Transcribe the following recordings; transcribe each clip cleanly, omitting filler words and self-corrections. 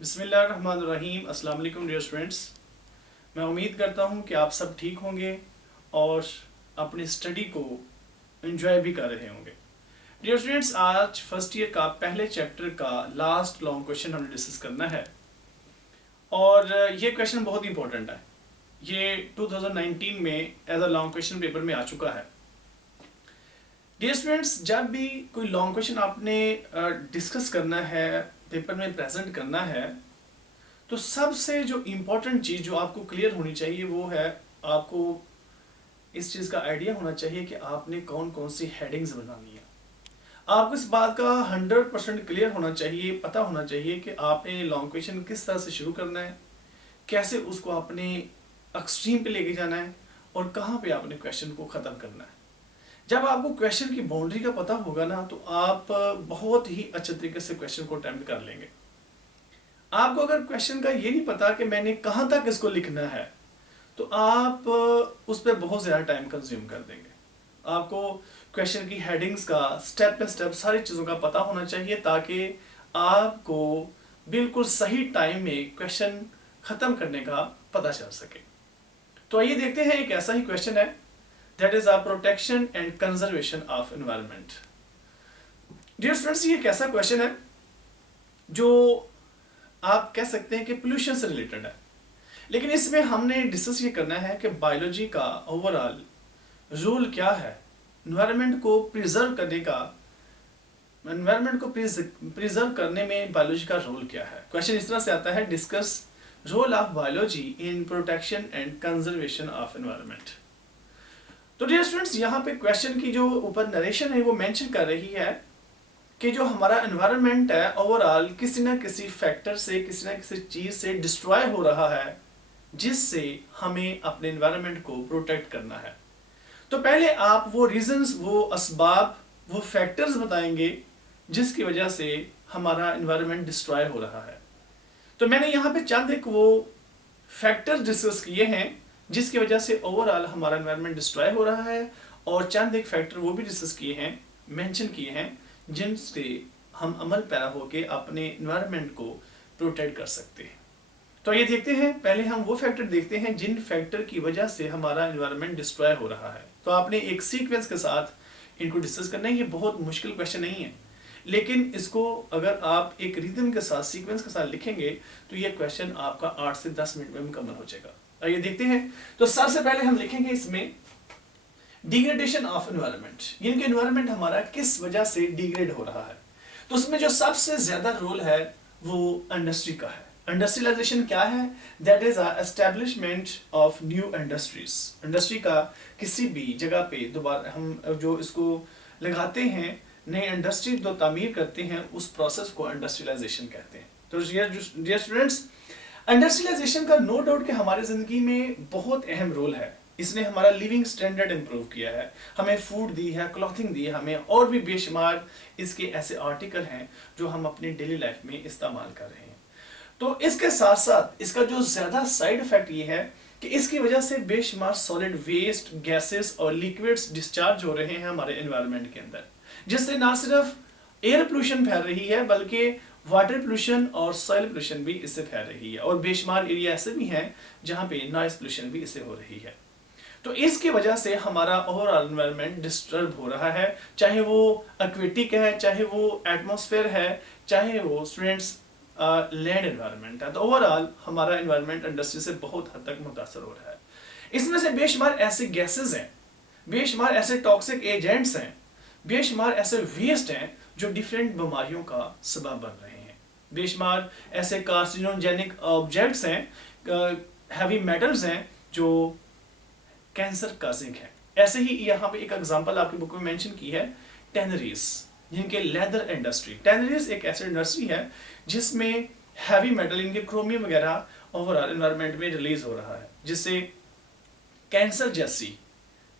बिस्मिल्लाहिर्रहमानिर्रहीम। अस्सलाम वालेकुम डियर स्टूडेंट्स। मैं उम्मीद करता हूँ कि आप सब ठीक होंगे और अपनी स्टडी को एंजॉय भी कर रहे होंगे। डियर स्टूडेंट्स, आज फर्स्ट ईयर का पहले चैप्टर का लास्ट लॉन्ग क्वेश्चन हमने डिस्कस करना है और ये क्वेश्चन बहुत इंपॉर्टेंट है। ये 2019 में as a long question paper में आ चुका है। डियर स्टूडेंट्स, जब भी कोई लॉन्ग क्वेश्चन आपने डिस्कस करना है, पेपर में प्रेजेंट करना है, तो सबसे जो इम्पोर्टेंट चीज़ जो आपको क्लियर होनी चाहिए वो है, आपको इस चीज़ का आइडिया होना चाहिए कि आपने कौन कौन सी हेडिंग्स बनानी है। आपको इस बात का 100% क्लियर होना चाहिए, पता होना चाहिए कि आपने लॉन्ग क्वेश्चन किस तरह से शुरू करना है, कैसे उसको आपने एक्सट्रीम पे लेके जाना है और कहाँ पे आपने क्वेश्चन को ख़त्म करना है। जब आपको क्वेश्चन की बाउंड्री का पता होगा ना, तो आप बहुत ही अच्छे तरीके से क्वेश्चन को अटेम्प्ट कर लेंगे। आपको अगर क्वेश्चन का ये नहीं पता कि मैंने कहाँ तक इसको लिखना है, तो आप उस पर बहुत ज़्यादा टाइम कंज्यूम कर देंगे। आपको क्वेश्चन की हेडिंग्स का स्टेप बाय स्टेप सारी चीज़ों का पता होना चाहिए, ताकि आपको बिल्कुल सही टाइम में क्वेश्चन ख़त्म करने का पता चल सके। तो आइए देखते हैं, एक ऐसा ही क्वेश्चन है, that is a protection and conservation of environment. Dear students, ये एक ऐसा क्वेश्चन है जो आप कह सकते हैं कि पोल्यूशन से रिलेटेड है, लेकिन इसमें हमने डिस्कस ये करना है कि बायोलॉजी का ओवरऑल रोल क्या है, एनवायरनमेंट को प्रिजर्व करने का, एनवायरनमेंट को प्रिजर्व करने में बायोलॉजी का रोल क्या है। क्वेश्चन इस तरह से आता है, discuss role of biology in protection and conservation of environment. तो डियर स्टूडेंट्स, यहाँ पे क्वेश्चन की जो ऊपर नरेशन है वो मेंशन कर रही है कि जो हमारा एनवायरनमेंट है ओवरऑल किसी ना किसी फैक्टर से, किसी ना किसी चीज़ से डिस्ट्रॉय हो रहा है, जिससे हमें अपने एनवायरनमेंट को प्रोटेक्ट करना है। तो पहले आप वो रीजंस, वो असबाब, वो फैक्टर्स बताएंगे जिसकी वजह से हमारा एनवायरनमेंट डिस्ट्रॉय हो रहा है। तो मैंने यहाँ पे चंद एक वो फैक्टर्स डिस्कस किए हैं जिसकी वजह से ओवरऑल हमारा एनवायरनमेंट डिस्ट्रॉय हो रहा है, और चंद एक फैक्टर वो भी डिस्कस किए हैं, मेंशन किए हैं, जिनसे हम अमल पैरा होकर अपने एनवायरनमेंट को प्रोटेक्ट कर सकते हैं। तो ये देखते हैं, पहले हम वो फैक्टर देखते हैं जिन फैक्टर की वजह से हमारा एनवायरनमेंट डिस्ट्रॉय हो रहा है। तो आपने एक सीक्वेंस के साथ इनको डिस्कस करना है। ये बहुत मुश्किल क्वेश्चन नहीं है, लेकिन इसको अगर आप एक रिदम के साथ, सीक्वेंस के साथ लिखेंगे तो ये क्वेश्चन आपका 8 से 10 मिनट में मुकम्मल हो जाएगा। आइए देखते हैं। तो सबसे पहले हम लिखेंगे इसमें डिग्रेडेशन ऑफ एनवायरनमेंट, यानी कि एनवायरनमेंट हमारा किस वजह से डिग्रेड हो रहा है। तो उसमें जो सबसे ज्यादा रोल है वो इंडस्ट्री का है। इंडस्ट्रियलाइजेशन क्या है? That is establishment of new industries. Industry का किसी भी जगह पे दोबारा हम जो इसको लगाते हैं, नई इंडस्ट्री जो तामीर करते हैं, उस प्रोसेस को इंडस्ट्रियलाइजेशन कहते हैं। तो डियर स्टूडेंट्स, इंडस्ट्रियलाइजेशन का नो डाउट कि हमारी जिंदगी में बहुत अहम रोल है। इसने हमारा लिविंग स्टैंडर्ड इंप्रूव किया है, हमें फूड दी है, क्लॉथिंग दी है हमें, और भी बेशुमार इसके ऐसे आर्टिकल हैं जो हम अपनी डेली लाइफ में इस्तेमाल कर रहे हैं। तो इसके साथ साथ इसका जो ज़्यादा साइड इफेक्ट ये है कि इसकी वजह से बेशुमार सॉलिड वेस्ट, गैसेस और लिक्विड्स डिस्चार्ज हो रहे हैं हमारे एनवायरनमेंट के अंदर, जिससे ना सिर्फ एयर पोल्यूशन फैल रही है बल्कि वाटर पोल्यूशन और सॉइल पोल्यूशन भी इससे फैल रही है, और बेशुमार एरिया ऐसे भी हैं जहाँ पे नॉइस पोल्यूशन भी इससे हो रही है। तो इसकी वजह से हमारा ओवरऑल एनवायरनमेंट डिस्टर्ब हो रहा है, चाहे वो एक्वेटिक है, चाहे वो एटमॉस्फेयर है, चाहे वो स्टूडेंट्स लैंड एनवायरनमेंट है। तो ओवरऑल हमारा एनवायरनमेंट इंडस्ट्री से बहुत हद तक मुतासर हो रहा है। इसमें से बेशुमार ऐसे गैसेस हैं, बेशुमार ऐसे टॉक्सिक एजेंट्स हैं, बेशुमार ऐसे वेस्ट हैं जो डिफरेंट बीमारियों का सबब बन रहे हैं। बेशुमार ऐसे कार्सिनोजेनिक ऑब्जेक्ट्स हैं, हैवी मेटल्स हैं जो कैंसर काजिंग है। ऐसे ही यहाँ पे एक एग्जांपल आपकी बुक में मेंशन की है, टैनरीज, जिनके लेदर इंडस्ट्री। टैनरीज एक ऐसी इंडस्ट्री है जिसमें हैवी मेटल, इनके क्रोमियम वगैरह ओवरऑल एनवायरनमेंट में रिलीज हो रहा है, जिससे कैंसर जैसी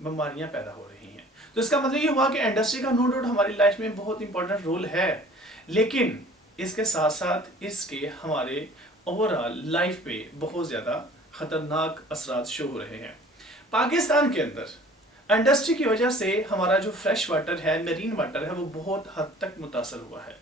बीमारियां पैदा हो रही हैं। तो इसका मतलब ये हुआ कि इंडस्ट्री का नो डाउट हमारी लाइफ में बहुत इंपॉर्टेंट रोल है, लेकिन इसके साथ साथ इसके हमारे ओवरऑल लाइफ पे बहुत ज़्यादा खतरनाक असरात शो हो रहे हैं। पाकिस्तान के अंदर इंडस्ट्री की वजह से हमारा जो फ्रेश वाटर है, मरीन वाटर है, वो बहुत हद तक मुतासर हुआ है।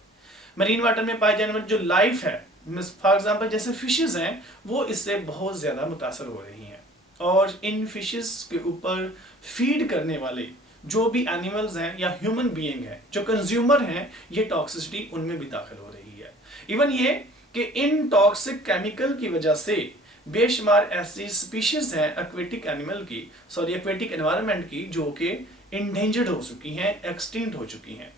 मरीन वाटर में पाए जाने वाली जो लाइफ है फॉर एग्जांपल जैसे फिशेस हैं वो इससे बहुत ज़्यादा मुतासर हो रही हैं, और इन फिशेस के ऊपर फीड करने वाले जो भी एनिमल्स हैं या ह्यूमन बीइंग हैं, जो कंज्यूमर हैं, ये टॉक्सिसिटी उनमें भी दाखिल हो रही है। इवन ये कि इन टॉक्सिक केमिकल की वजह से बेशुमार ऐसी स्पीशीज हैं एक्वेटिक एनिमल की, सॉरी एक्वेटिक एनवायरनमेंट की, जो कि इंडेंजर्ड हो चुकी हैं, एक्सटिंक्ट हो चुकी हैं।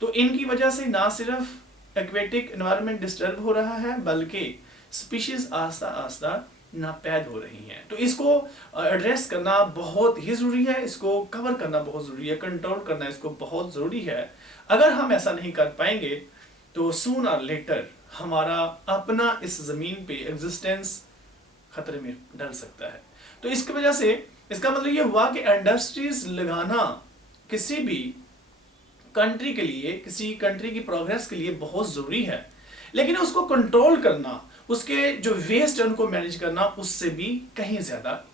तो इनकी वजह से ना सिर्फ एक्वेटिक एनवायरनमेंट डिस्टर्ब हो रहा है, बल्कि स्पीशीज आस्ता आस्ता नापैद हो रही हैं। तो इसको एड्रेस करना बहुत ही ज़रूरी है, इसको कवर करना बहुत ज़रूरी है, कंट्रोल करना इसको बहुत ज़रूरी है। अगर हम ऐसा नहीं कर पाएंगे तो सून और लेटर हमारा अपना इस ज़मीन पे एग्जिस्टेंस खतरे में डल सकता है। तो इसकी वजह से इसका मतलब ये हुआ कि इंडस्ट्रीज लगाना किसी भी कंट्री के लिए, किसी कंट्री की प्रोग्रेस के लिए बहुत ज़रूरी है, लेकिन उसको कंट्रोल करना, उसके जो वेस्ट है उनको मैनेज करना उससे भी कहीं ज़्यादा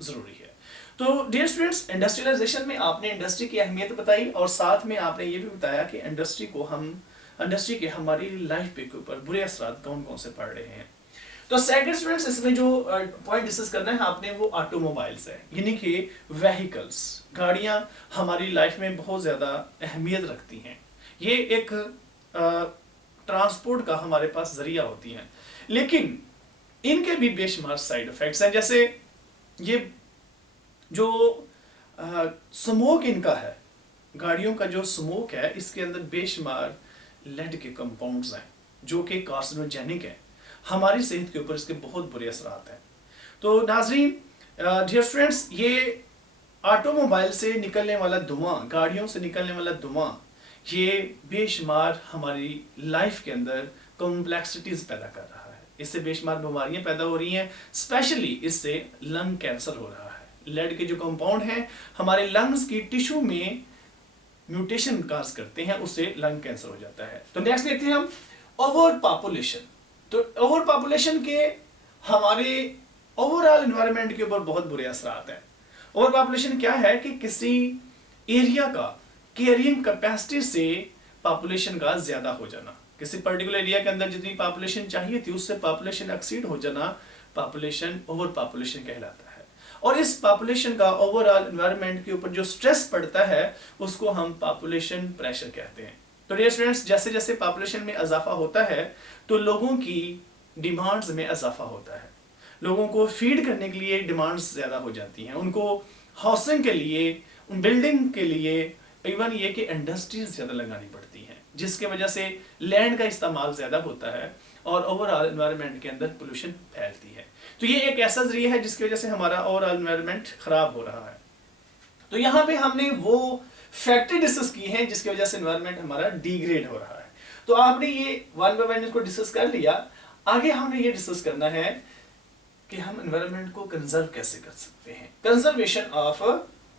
ज़रूरी है। तो डियर स्टूडेंट्स, इंडस्ट्रियलाइजेशन में आपने इंडस्ट्री की अहमियत बताई, और साथ में आपने ये भी बताया कि इंडस्ट्री के हमारी लाइफ पे के ऊपर बुरे असरात कौन कौन से पड़ रहे हैं। तो सेकंड स्टूडेंट्स, इसमें जो पॉइंट डिस्कस करना है आपने वो ऑटोमोबाइल्स है, यानी कि व्हीकल्स, गाड़ियां हमारी लाइफ में बहुत ज़्यादा अहमियत रखती हैं। ये एक ट्रांसपोर्ट का हमारे पास जरिया होती हैं, लेकिन इनके भी बेशुमार साइड इफेक्ट्स हैं। जैसे ये जो स्मोक इनका है, गाड़ियों का जो स्मोक है, इसके अंदर बेशुमार लेड के कंपाउंड्स हैं जो कि कार्सिनोजेनिक है, हमारी सेहत के ऊपर इसके बहुत बुरे असरात हैं। तो नाजरीन, डियर स्टूडेंट्स, ये ऑटोमोबाइल से निकलने वाला धुआं, गाड़ियों से निकलने वाला धुआं, ये बेशुमार हमारी लाइफ के अंदर कॉम्प्लेक्सिटीज पैदा कर रहा है। इससे बेशुमार बीमारियां पैदा हो रही हैं, स्पेशली इससे लंग कैंसर हो रहा है। लेड के जो कंपाउंड हैं हमारे लंग्स की टिश्यू में म्यूटेशन काज करते हैं, उससे लंग कैंसर हो जाता है। तो नेक्स्ट देखते हैं हम ओवर पॉपुलेशन। तो ओवर पॉपुलेशन के हमारे ओवरऑल एनवायरनमेंट के ऊपर बहुत बुरे असरात हैं। ओवर पॉपुलेशन क्या है कि किसी एरिया का कैरिंग कैपेसिटी से पॉपुलेशन का ज्यादा हो जाना, किसी पर्टिकुलर एरिया के अंदर जितनी पॉपुलेशन चाहिए थी उससे पॉपुलेशन एक्सीड हो जाना, पॉपुलेशन ओवर पॉपुलेशन कहलाता है। और इस पॉपुलेशन का ओवरऑल एनवायरनमेंट के ऊपर जो स्ट्रेस पड़ता है उसको हम पॉपुलेशन प्रेशर कहते हैं। तो डियर स्टूडेंट्स, जैसे जैसे पॉपुलेशन में इजाफा होता है तो लोगों की डिमांड्स में इजाफा होता है, लोगों को फीड करने के लिए डिमांड्स ज़्यादा हो जाती हैं, उनको हाउसिंग के लिए, बिल्डिंग के लिए, इवन ये कि इंडस्ट्रीज ज़्यादा लगानी पड़ती हैं, जिसके वजह से लैंड का इस्तेमाल ज़्यादा होता है और ओवरऑल एनवायरनमेंट के अंदर पोल्यूशन फैलती है। तो ये एक ऐसा जरिया है जिसकी वजह से हमारा ओवरऑल एनवायरनमेंट खराब हो रहा है। तो यहाँ पे हमने वो फैक्टर डिस्कस की हैं जिसकी वजह से एनवायरनमेंट हमारा डिग्रेड हो रहा है। तो आपने ये वन बाय वन इसको डिस्कस कर लिया। आगे हमने ये डिस्कस करना है कि हम एनवायरनमेंट को कंजर्व कैसे कर सकते हैं, कंजर्वेशन ऑफ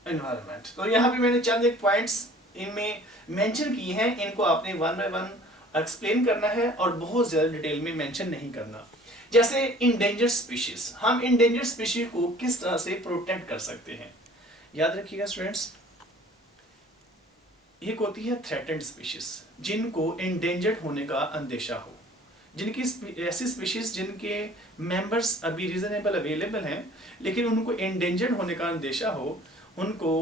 एनवायरनमेंट। तो यहाँ पे मैंने चंद एक पॉइंट्स इनमें मेंशन किए हैं, इनको आपने वन बाय वन एक्सप्लेन करना है और बहुत ज्यादा डिटेल में मेंशन नहीं करना। जैसे इंडेंजर्ड स्पीशीज, हम इंडेंजर्ड स्पीशीज को किस तरह से प्रोटेक्ट कर सकते हैं। याद रखिएगा स्टूडेंट्स, एक होती है थ्रेटेंड स्पीशीज, जिनको इंडेंजर्ड होने का अंदेशा हो, जिनकी ऐसी स्पीशीज जिनके मेंबर्स अभी रीजनेबल अवेलेबल हैं लेकिन उनको इंडेंजर्ड होने का अंदेशा हो, उनको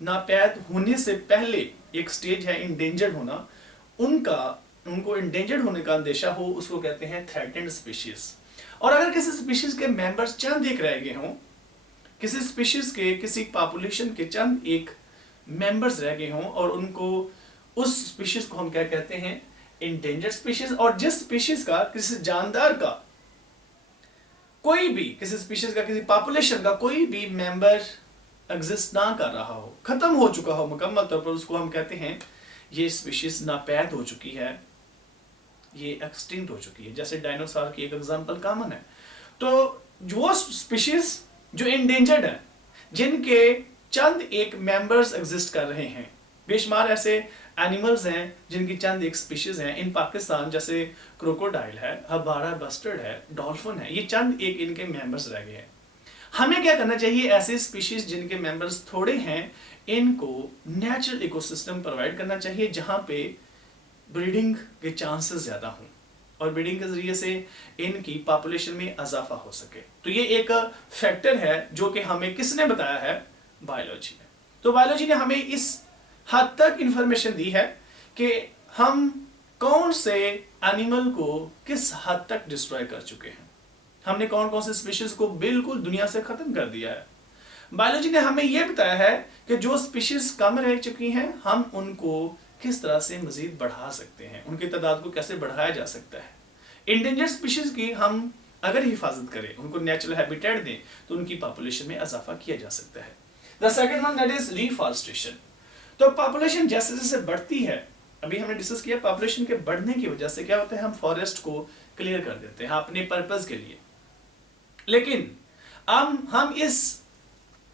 नापैद होने से पहले एक स्टेज है इंडेंजर्ड होना, उनको इंडेंजर्ड होने का अंदेशा हो, उसको कहते हैं थ्रेटेंड स्पीशीज। और अगर किसी स्पीशीज के मेंबर्स चंद एक रह गए हों, किसी स्पीशीज के, किसी पॉपुलेशन के चंद एक मेंबर्स रह गए हों और उनको, उस स्पीशीज को हम क्या कहते हैं, इंडेंजर्ड स्पीशीज। और जिस स्पीशीज का, किसी जानदार का कोई भी, किसी स्पीशीज का, किसी पॉपुलेशन का कोई भी मेंबर एग्जिस्ट ना कर रहा हो, खत्म हो चुका हो मुकम्मल तौर पर, उसको हम कहते हैं ये स्पीशीज नापैद हो चुकी है, ये एक्सटिंक्ट हो चुकी है। जैसे डायनासोर की एक एग्जांपल कॉमन है। तो वो स्पीशीज जो इंडेंजर्ड है, जिनके चंद एक मेंबर्स एग्जिस्ट कर रहे हैं, बेशुमार ऐसे एनिमल्स हैं जिनकी चंद एक स्पीशीज हैं इन पाकिस्तान, जैसे क्रोकोडाइल है, हबारा बस्टर्ड है, डॉल्फिन है, ये चंद एक इनके मेंबर्स रह गए हैं। हमें क्या करना चाहिए, ऐसे स्पीशीज जिनके मेंबर्स थोड़े हैं, इनको नेचुरल इकोसिस्टम प्रोवाइड करना चाहिए जहां पे ब्रीडिंग के चांसेस ज्यादा हों। और ब्रीडिंग के जरिए से इनकी पॉपुलेशन में इजाफा हो सके। तो ये एक फैक्टर है जो कि हमें किसने बताया है? बायोलॉजी ने। तो बायोलॉजी ने हमें इस हद तक इंफॉर्मेशन दी है कि हम कौन से एनिमल को किस हद तक डिस्ट्रॉय कर चुके हैं, हमने कौन कौन से स्पीशीज को बिल्कुल दुनिया से खत्म कर दिया है। बायोलॉजी ने हमें यह बताया है कि जो स्पीशीज कम रह चुकी हैं हम उनको किस तरह से मजीद बढ़ा सकते हैं, उनकी तादाद को कैसे बढ़ाया जा सकता है। इंडेंजर्ड स्पीशीज की हम अगर हिफाजत करें, उनको नेचुरल हैबिटेट दें, तो उनकी पॉपुलेशन में इजाफा किया जा सकता है। The second one that is reforestation. तो पॉपुलेशन जैसे जैसे बढ़ती है, अभी हमने डिस्कस किया पॉपुलेशन के बढ़ने की वजह से क्या होता है, हम फॉरेस्ट को क्लियर कर देते हैं अपने पर्पस के लिए। लेकिन हम इस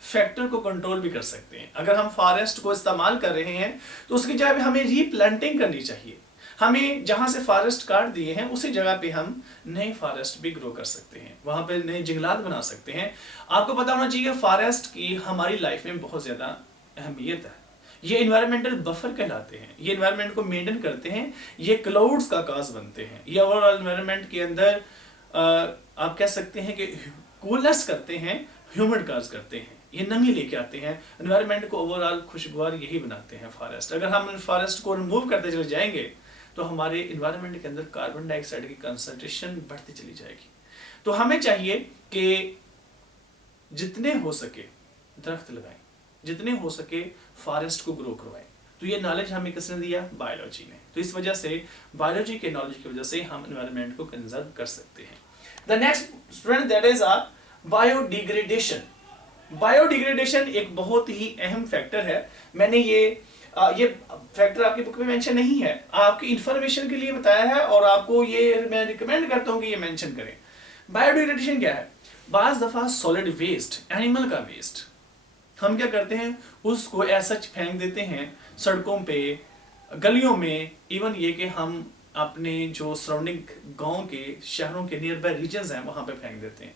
फैक्टर को कंट्रोल भी कर सकते हैं। अगर हम फॉरेस्ट को इस्तेमाल कर रहे हैं तो उसकी जगह पे हमें रीप्लांटिंग करनी चाहिए। हमें जहां से फॉरेस्ट काट दिए हैं उसी जगह पे हम नए फॉरेस्ट भी ग्रो कर सकते हैं, वहां पे नए जंगलात बना सकते हैं। आपको पता होना चाहिए फॉरेस्ट की हमारी लाइफ में बहुत ज्यादा अहमियत है। ये इन्वायरमेंटल बफर कहलाते हैं, ये इन्वायरमेंट को मेंटेन करते हैं, ये क्लाउड्स का काज बनते हैं, ये ओवरऑल इन्वायरमेंट के अंदर आप कह सकते हैं कि कूलनेस करते हैं, ह्यूमिड काज करते हैं, ये नमी लेके आते हैं, एनवायरनमेंट को ओवरऑल खुशगवार यही बनाते हैं फॉरेस्ट। अगर हम फॉरेस्ट को रिमूव करते चले जाएंगे तो हमारे एनवायरनमेंट के अंदर कार्बन डाइऑक्साइड की कंसंट्रेशन बढ़ती चली जाएगी। तो हमें चाहिए कि जितने हो सके दरख्त लगाएं, जितने हो सके फॉरेस्ट को ग्रो करवाएं। तो ये नॉलेज हमें किसने दिया? बायोलॉजी ने। तो इस वजह से बायोलॉजी के नॉलेज की वजह से हम एनवायरनमेंट को कंजर्व कर सकते हैं। The next student that is biodegradation. Biodegradation एक बहुत ही अहम फैक्टर है। मैंने ये फैक्टर आपकी बुक में मेंशन नहीं है, आपकी इंफॉर्मेशन के लिए बताया है और आपको ये मैं रिकमेंड करता हूं कि ये मेंशन करें। बायोडिग्रेडेशन क्या है? बाज़ दफा सॉलिड वेस्ट, एनिमल का वेस्ट, हम क्या करते हैं उसको ऐसा फेंक देते हैं सड़कों पे, गलियों में, इवन ये कि हम अपने जो सराउंडिंग गांव के, शहरों के नियर बाय रीजन्स हैं वहां पे फेंक देते हैं।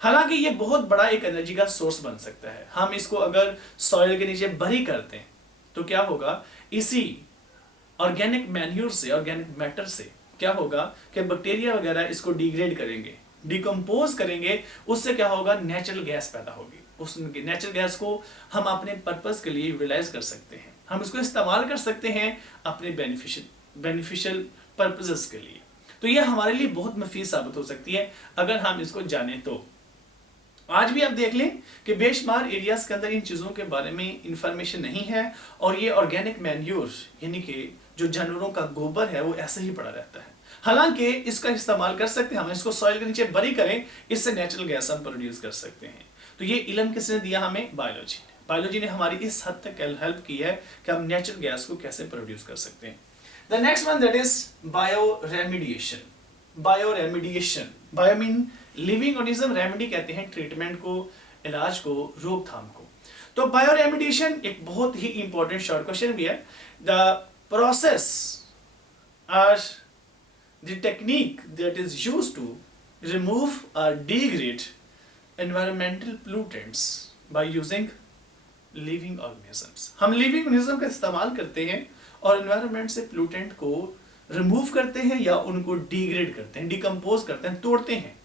हालांकि ये बहुत बड़ा एक एनर्जी का सोर्स बन सकता है। हम इसको अगर सॉइल के नीचे बरी करते हैं तो क्या होगा, इसी ऑर्गेनिक मैन्यूर से, ऑर्गेनिक मैटर से क्या होगा कि बैक्टीरिया वगैरह इसको डिग्रेड करेंगे, डिकम्पोज करेंगे, उससे क्या होगा, नेचुरल गैस पैदा होगी। उस नेचुरल गैस को हम अपने पर्पस के लिए यूटिलाइज कर सकते हैं, हम इसको इस्तेमाल कर सकते हैं अपने बेनिफिशियल पर्पसेस के लिए। तो यह हमारे लिए बहुत मुफीद साबित हो सकती है अगर हम इसको जाने तो। आज भी आप देख लें कि बेशुमार एरियाज के अंदर इन चीज़ों के बारे में इंफॉर्मेशन नहीं है और ये ऑर्गेनिक मैन्योर यानी कि जो जानवरों का गोबर है वो ऐसे ही पड़ा रहता है। हालांकि इसका इस्तेमाल कर सकते हैं, हम इसको सॉइल के नीचे बरी करें, इससे नेचुरल गैस हम प्रोड्यूस कर सकते हैं। तो ये इल्म किसने दिया हमें? बायोलॉजी ने। बायोलॉजी ने हमारी इस हद तक हेल्प की है कि हम नेचुरल गैस को कैसे प्रोड्यूस कर सकते हैं। The next one that is bioremediation. Bioremediation, bio mean living organism, remedy कहते हैं ट्रीटमेंट को, इलाज को, रोकथाम को। तो बायोरेमिडिएशन एक बहुत ही इंपॉर्टेंट शॉर्ट क्वेश्चन भी है। The process or the technique that is used to remove or degrade environmental pollutants by using living organisms. हम लिविंग ऑर्गेनिज्म का इस्तेमाल करते हैं और एनवायरमेंट से पोल्यूटेंट को रिमूव करते हैं या उनको डिग्रेड करते हैं, डिकम्पोज करते हैं, तोड़ते हैं।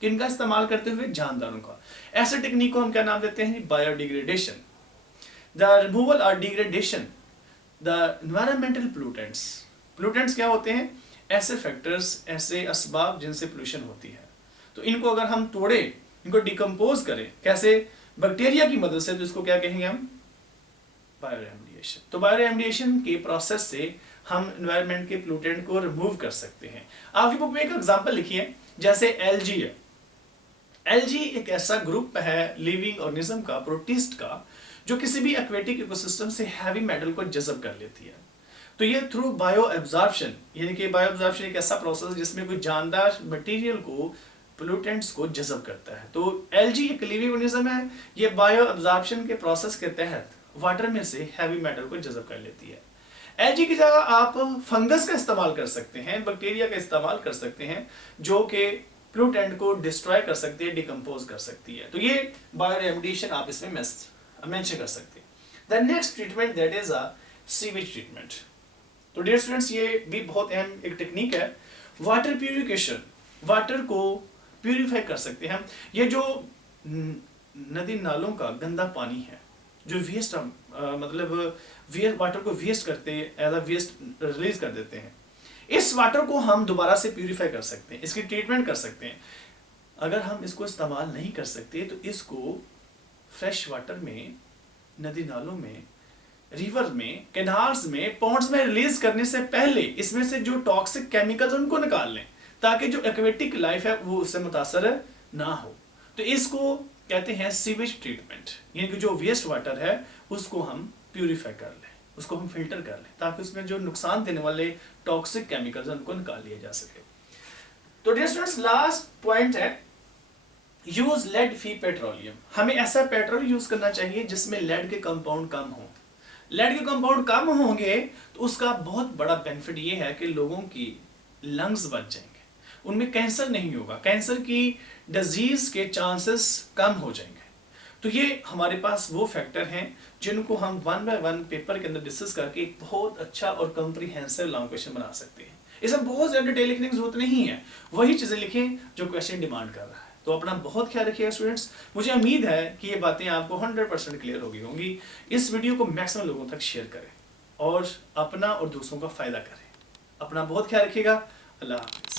किनका इस्तेमाल करते हुए? जानदारों का। ऐसे टेक्निक को हम क्या नाम देते हैं? बायोडिग्रेडेशन। द रिमूवल और degradation the environmental pollutants. Pollutants क्या होते हैं? ऐसे फैक्टर्स, ऐसे असबाब जिनसे पोल्यूशन होती है। तो इनको अगर हम तोड़े, इनको डिकम्पोज करें, कैसे? बैक्टीरिया की मदद से, तो इसको क्या कहेंगे हम? बायोरेमिडिएशन। तो बायोरेमिडिएशन के प्रोसेस से हम एनवायरनमेंट के पोल्यूटेंट को रिमूव कर सकते हैं। आपकी बुक में एक एग्जांपल लिखी है, जैसे एलजी है। एलजी एक ऐसा ग्रुप है लिविंग ऑर्गेनिज्म का, प्रोटिस्ट का, जो किसी भी एक्वेटिक इकोसिस्टम से हैवी मेटल को जज़ब कर लेती है। तो ये थ्रू बायो एब्जॉर्प्शन, यानी कि बायो एब्जॉर्प्शन एक ऐसा प्रोसेस है जिसमें कोई जानदार मटेरियल को, पोल्यूटेंट्स को जज़ब करता है। तो एलजी एक लिविंग ऑर्गेनिज्म है, ये बायो एब्जॉर्प्शन के प्रोसेस के तहत वाटर में से हैवी मेटल को जज़ब कर लेती है। एलजी की जगह आप फंगस का इस्तेमाल कर सकते हैं, बैक्टीरिया का इस्तेमाल कर सकते हैं, जो कि पोल्यूटेंट को डिस्ट्रॉय कर सकती है, डिकम्पोज कर सकती है। तो ये बायोरेमिडिएशन आप इसमें मेंशन कर सकते हैं। The next treatment that is a sewage treatment. तो डियर स्टूडेंट्स, ये भी बहुत अहम एक टेक्निक है वाटर प्यूरिफिकेशन, वाटर को प्यूरिफाई कर सकते हैं हम। ये जो नदी नालों का गंदा पानी है जो वेस्ट मतलब वाटर को वेस्ट करते एज अ वेस्ट रिलीज कर देते हैं, इस वाटर को हम दोबारा से प्यूरिफाई कर सकते हैं, इसकी ट्रीटमेंट कर सकते हैं। अगर हम इसको इस्तेमाल नहीं कर सकते तो इसको फ्रेश वाटर में, नदी नालों में, रिवर में, कैनाल्स में, पॉन्ड्स में रिलीज करने से पहले इसमें से जो टॉक्सिक केमिकल्स उनको निकाल लें ताकि जो एक्वेटिक लाइफ है वो उससे मुतासर ना हो। तो इसको कहते हैं सीवेज ट्रीटमेंट, यानी कि जो वेस्ट वाटर है उसको हम प्यूरिफाई कर लें, उसको हम फिल्टर कर लें ताकि उसमें जो नुकसान देने वाले टॉक्सिक केमिकल्स उनको निकाल लिया जा सके। तो डियर स्टूडेंट्स, लास्ट पॉइंट है यूज लेड फ्री पेट्रोलियम। हमें ऐसा पेट्रोल यूज करना चाहिए जिसमें लेड के कंपाउंड कम हो। लेड के कंपाउंड कम होंगे तो उसका बहुत बड़ा बेनिफिट ये है कि लोगों की लंग्स बच जाएंगे, उनमें कैंसर नहीं होगा, कैंसर की डिजीज के चांसेस कम हो जाएंगे। तो ये हमारे पास वो फैक्टर हैं जिनको हम वन बाय वन पेपर के अंदर डिस्कस करके एक बहुत अच्छा और कॉम्प्रिहेंसिव लॉन्ग क्वेश्चन बना सकते हैं। इसमें बहुत ज्यादा डिटेल लिखने की जरूरत नहीं है, वही चीजें लिखें जो क्वेश्चन डिमांड कर रहा है। तो अपना बहुत ख्याल रखिएगा स्टूडेंट्स। मुझे उम्मीद है कि ये बातें आपको 100% क्लियर हो गई होंगी। इस वीडियो को मैक्सिमम लोगों तक शेयर करें और अपना और दूसरों का फायदा करें। अपना बहुत ख्याल रखिएगा। अल्लाह हाफिज़।